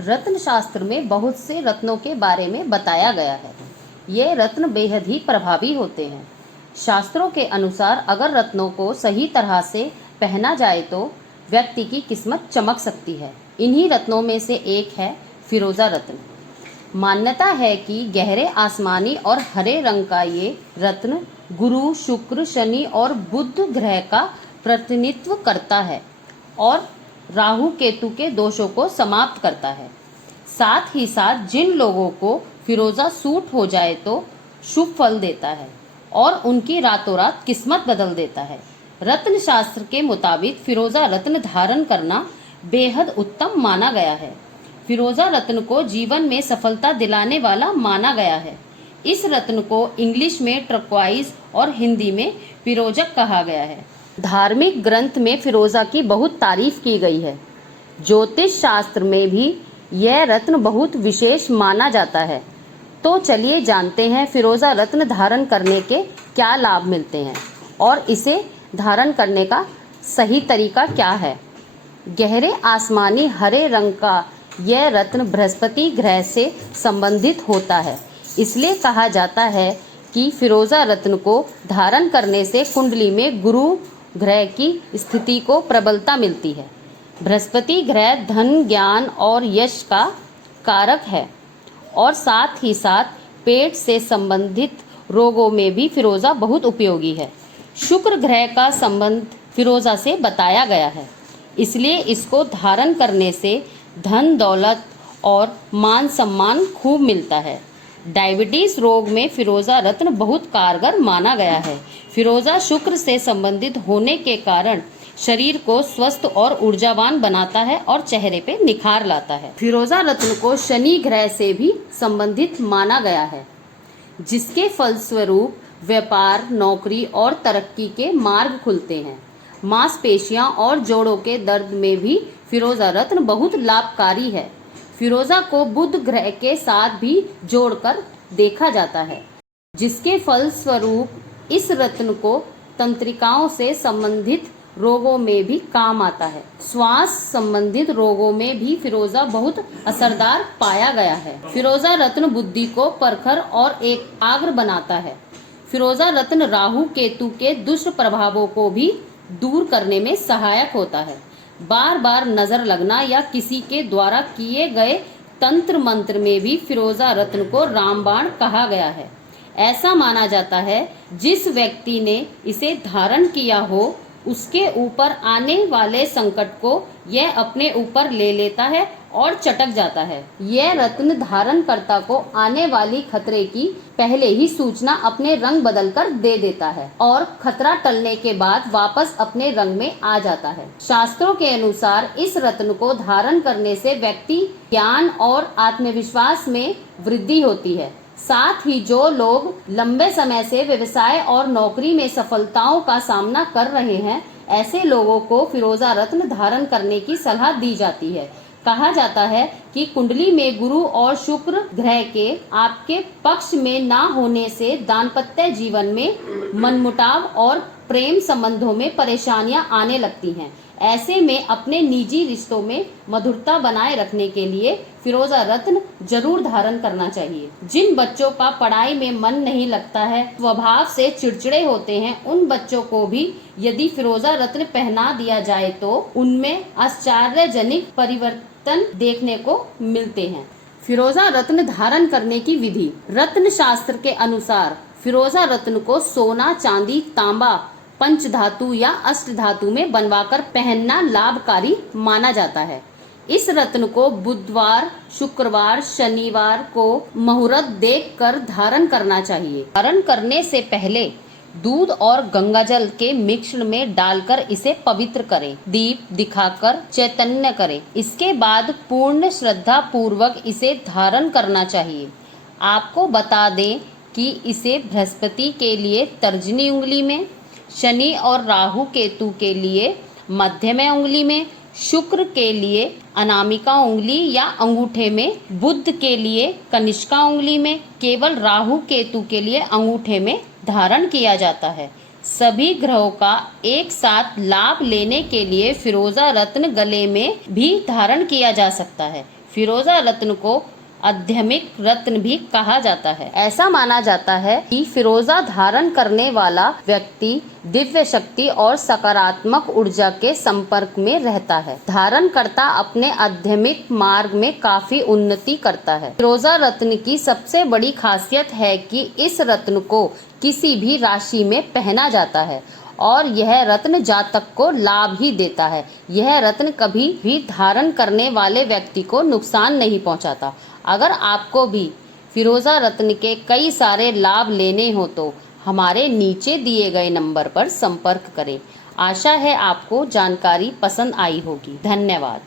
रत्न शास्त्र में बहुत से रत्नों के बारे में बताया गया है। ये रत्न बेहद ही प्रभावी होते हैं। शास्त्रों के अनुसार अगर रत्नों को सही तरह से पहना जाए तो व्यक्ति की किस्मत चमक सकती है। इन्हीं रत्नों में से एक है फिरोजा रत्न। मान्यता है कि गहरे आसमानी और हरे रंग का ये रत्न गुरु, शुक्र, शनि और बुध ग्रह का प्रतिनिधित्व करता है और राहु केतु के दोषों को समाप्त करता है। साथ ही साथ जिन लोगों को फिरोजा सूट हो जाए तो शुभ फल देता है और उनकी रातों रात किस्मत बदल देता है। रत्न शास्त्र के मुताबिक फिरोजा रत्न धारण करना बेहद उत्तम माना गया है। फिरोजा रत्न को जीवन में सफलता दिलाने वाला माना गया है। इस रत्न को इंग्लिश में टर्क्वाइज और हिंदी में फिरोजक कहा गया है। धार्मिक ग्रंथ में फिरोजा की बहुत तारीफ की गई है। ज्योतिष शास्त्र में भी यह रत्न बहुत विशेष माना जाता है। तो चलिए जानते हैं फिरोजा रत्न धारण करने के क्या लाभ मिलते हैं और इसे धारण करने का सही तरीका क्या है। गहरे आसमानी हरे रंग का यह रत्न बृहस्पति ग्रह से संबंधित होता है। इसलिए कहा जाता है कि फिरोजा रत्न को धारण करने से कुंडली में गुरु ग्रह की स्थिति को प्रबलता मिलती है। बृहस्पति ग्रह धन, ज्ञान और यश का कारक है और साथ ही साथ पेट से संबंधित रोगों में भी फिरोजा बहुत उपयोगी है। शुक्र ग्रह का संबंध फिरोजा से बताया गया है, इसलिए इसको धारण करने से धन, दौलत और मान सम्मान खूब मिलता है। डायबिटीज रोग में फिरोजा रत्न बहुत कारगर माना गया है। फिरोजा शुक्र से संबंधित होने के कारण शरीर को स्वस्थ और ऊर्जावान बनाता है और चेहरे पे निखार लाता है। फिरोजा रत्न को शनि ग्रह से भी संबंधित माना गया है, जिसके फलस्वरूप व्यापार, नौकरी और तरक्की के मार्ग खुलते हैं। मांसपेशियां और जोड़ों के दर्द में भी फिरोजा रत्न बहुत लाभकारी है। फिरोजा को बुध ग्रह के साथ भी जोड़कर देखा जाता है, जिसके फलस्वरूप इस रत्न को तंत्रिकाओं से संबंधित रोगों में भी काम आता है। श्वास संबंधित रोगों में भी फिरोजा बहुत असरदार पाया गया है। फिरोजा रत्न बुद्धि को प्रखर और एकाग्र बनाता है। फिरोजा रत्न राहु केतु के दुष्प्रभावों को भी दूर करने में सहायक होता है। बार बार नजर लगना या किसी के द्वारा किए गए तंत्र मंत्र में भी फिरोजा रत्न को रामबाण कहा गया है। ऐसा माना जाता है जिस व्यक्ति ने इसे धारण किया हो उसके ऊपर आने वाले संकट को यह अपने ऊपर ले लेता है और चटक जाता है। यह रत्न धारणकर्ता को आने वाली खतरे की पहले ही सूचना अपने रंग बदलकर दे देता है और खतरा टलने के बाद वापस अपने रंग में आ जाता है। शास्त्रों के अनुसार इस रत्न को धारण करने से व्यक्ति ज्ञान और आत्मविश्वास में वृद्धि होती है। साथ ही जो लोग लंबे समय से व्यवसाय और नौकरी में सफलताओं का सामना कर रहे हैं, ऐसे लोगों को फिरोजा रत्न धारण करने की सलाह दी जाती है। कहा जाता है कि कुंडली में गुरु और शुक्र ग्रह के आपके पक्ष में ना होने से दाम्पत्य जीवन में मनमुटाव और प्रेम संबंधों में परेशानियां आने लगती हैं। ऐसे में अपने निजी रिश्तों में मधुरता बनाए रखने के लिए फिरोजा रत्न जरूर धारण करना चाहिए। जिन बच्चों का पढ़ाई में मन नहीं लगता है, स्वभाव से चिड़चिड़े होते हैं, उन बच्चों को भी यदि फिरोजा रत्न पहना दिया जाए तो उनमें आश्चर्यजनक परिवर्तन देखने को मिलते हैं। फिरोजा रत्न धारण करने की विधि। रत्न शास्त्र के अनुसार फिरोजा रत्न को सोना, चांदी, तांबा, पंच धातु या अष्ट धातु में बनवाकर पहनना लाभकारी माना जाता है। इस रत्न को बुधवार, शुक्रवार, शनिवार को मुहूर्त देखकर धारण करना चाहिए। धारण करने से पहले दूध और गंगाजल के मिश्रण में डालकर इसे पवित्र करें, दीप दिखाकर चैतन्य करें। इसके बाद पूर्ण श्रद्धा पूर्वक इसे धारण करना चाहिए। आपको बता दें कि इसे बृहस्पति के लिए तर्जनी उंगली में, शनि और राहु केतु के लिए मध्यम उंगली में, शुक्र के लिए अनामिका उंगली या अंगूठे में, बुध के लिए कनिष्का उंगली में, केवल राहु केतु के लिए अंगूठे में धारण किया जाता है। सभी ग्रहों का एक साथ लाभ लेने के लिए फिरोजा रत्न गले में भी धारण किया जा सकता है। फिरोजा रत्न को आध्यात्मिक रत्न भी कहा जाता है। ऐसा माना जाता है कि फिरोजा धारण करने वाला व्यक्ति दिव्य शक्ति और सकारात्मक ऊर्जा के संपर्क में रहता है। धारण करता अपने आध्यात्मिक मार्ग में काफी उन्नति करता है। फिरोजा रत्न की सबसे बड़ी खासियत है कि इस रत्न को किसी भी राशि में पहना जाता है और यह रत्न जातक को लाभ ही देता है। यह रत्न कभी भी धारण करने वाले व्यक्ति को नुकसान नहीं पहुंचाता। अगर आपको भी फिरोजा रत्न के कई सारे लाभ लेने हो तो हमारे नीचे दिए गए नंबर पर संपर्क करें। आशा है आपको जानकारी पसंद आई होगी। धन्यवाद।